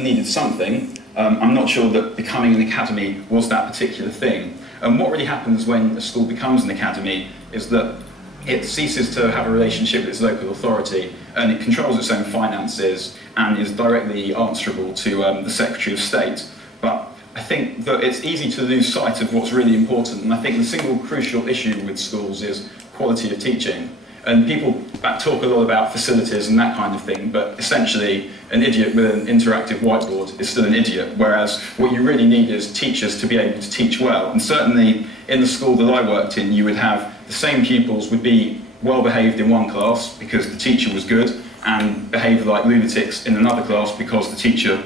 needed something. I'm not sure that becoming an academy was that particular thing. And what really happens when a school becomes an academy is that it ceases to have a relationship with its local authority, and it controls its own finances and is directly answerable to the Secretary of State. But I think that it's easy to lose sight of what's really important, and I think the single crucial issue with schools is quality of teaching. And people talk a lot about facilities and that kind of thing, but essentially an idiot with an interactive whiteboard is still an idiot, whereas what you really need is teachers to be able to teach well. And certainly in the school that I worked in, you would have the same pupils would be well behaved in one class because the teacher was good, and behave like lunatics in another class because the teacher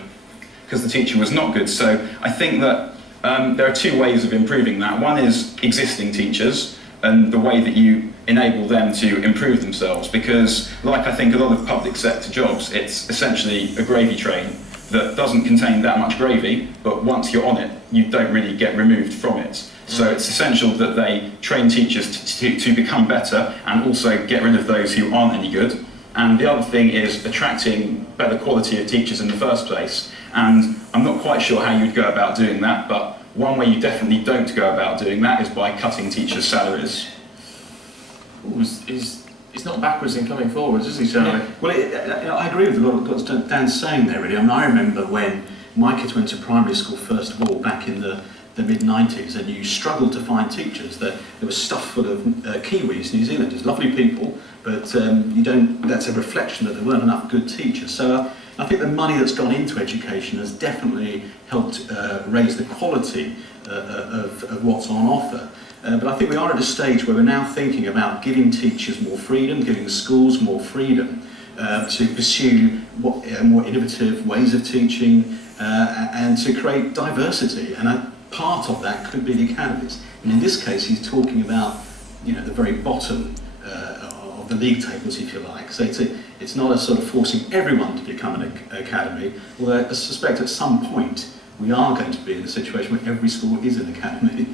was not good. So I think that there are two ways of improving that. One is existing teachers and the way that you enable them to improve themselves, because like I think a lot of public sector jobs, it's essentially a gravy train that doesn't contain that much gravy, but once you're on it, you don't really get removed from it. So it's essential that they train teachers to become better and also get rid of those who aren't any good. And the other thing is attracting better quality of teachers in the first place. And I'm not quite sure how you'd go about doing that, but one way you definitely don't go about doing that is by cutting teachers' salaries. Ooh, he's not backwards in coming forwards, is he, Charlie? Yeah. Well, I agree with a lot of what Dan's saying there, really. I mean, I remember when my kids went to primary school, first of all, back in the mid-90s, and you struggled to find teachers. That there was stuff full of Kiwis, New Zealanders, lovely people, but that's a reflection that there weren't enough good teachers. So I think the money that's gone into education has definitely helped raise the quality of what's on offer. But I think we are at a stage where we're now thinking about giving teachers more freedom, giving schools more freedom to pursue more innovative ways of teaching and to create diversity. And part of that could be the academies. And in this case, he's talking about the very bottom of the league tables, if you like. So it's not a sort of forcing everyone to become an academy, although I suspect at some point we are going to be in a situation where every school is an academy.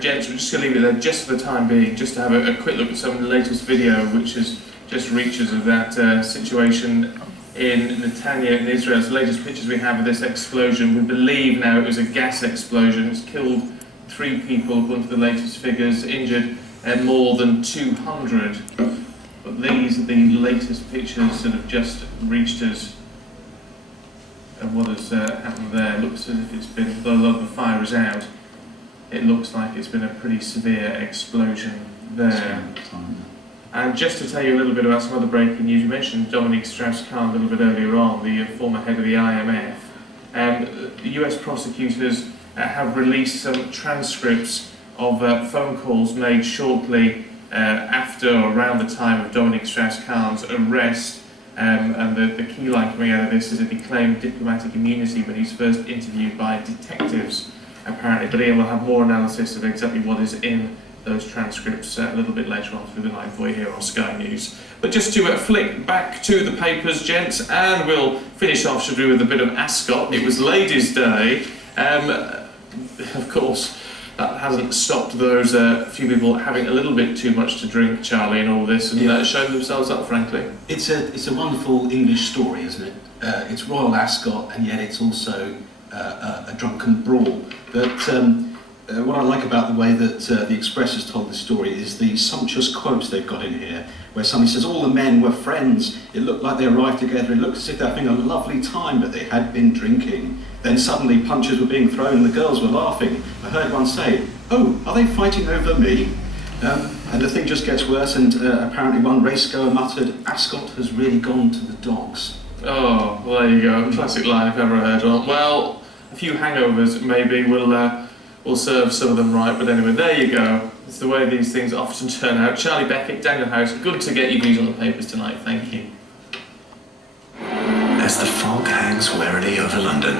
Gents, we're just going to leave it there just for the time being, just to have a quick look at some of the latest video, which has just reached us of that situation in Netanya in Israel. It's the latest pictures we have of this explosion. We believe now it was a gas explosion. It's killed 3 people, according to the latest figures, injured more than 200. But these are the latest pictures that have just reached us of what has happened there. It looks as if it's been, though a lot of the fire is out, it looks like it's been a pretty severe explosion there. And just to tell you a little bit about some other breaking news, you mentioned Dominique Strauss-Kahn a little bit earlier on, the former head of the IMF. The US prosecutors have released some transcripts of phone calls made shortly after or around the time of Dominique Strauss-Kahn's arrest. And the key line coming out of this is that he claimed diplomatic immunity when he was first interviewed by detectives, apparently. But Ian will have more analysis of exactly what is in those transcripts a little bit later on through the night for you here on Sky News. But just to flick back to the papers, gents, and we'll finish off, should we, with a bit of Ascot. It was Ladies' Day. Of course, that hasn't stopped those few people having a little bit too much to drink, Charlie, and all this, and showing themselves up, frankly. It's a wonderful English story, isn't it? It's Royal Ascot, and yet it's also a drunken brawl. But what I like about the way that the Express has told this story is the sumptuous quotes they've got in here, where somebody says all the men were friends, it looked like they arrived together, it looked as if they were having a lovely time, but they had been drinking. Then suddenly punches were being thrown and the girls were laughing. I heard one say, "Oh, are they fighting over me?" And the thing just gets worse, and apparently one racegoer muttered, "Ascot has really gone to the dogs." Oh, well, there you go, classic line if ever heard one. Well, a few hangovers maybe will serve some of them right, but anyway, there you go. It's the way these things often turn out. Charlie Beckett, Daniel Harris, good to get your views on the papers tonight, thank you. As the fog hangs warily over London,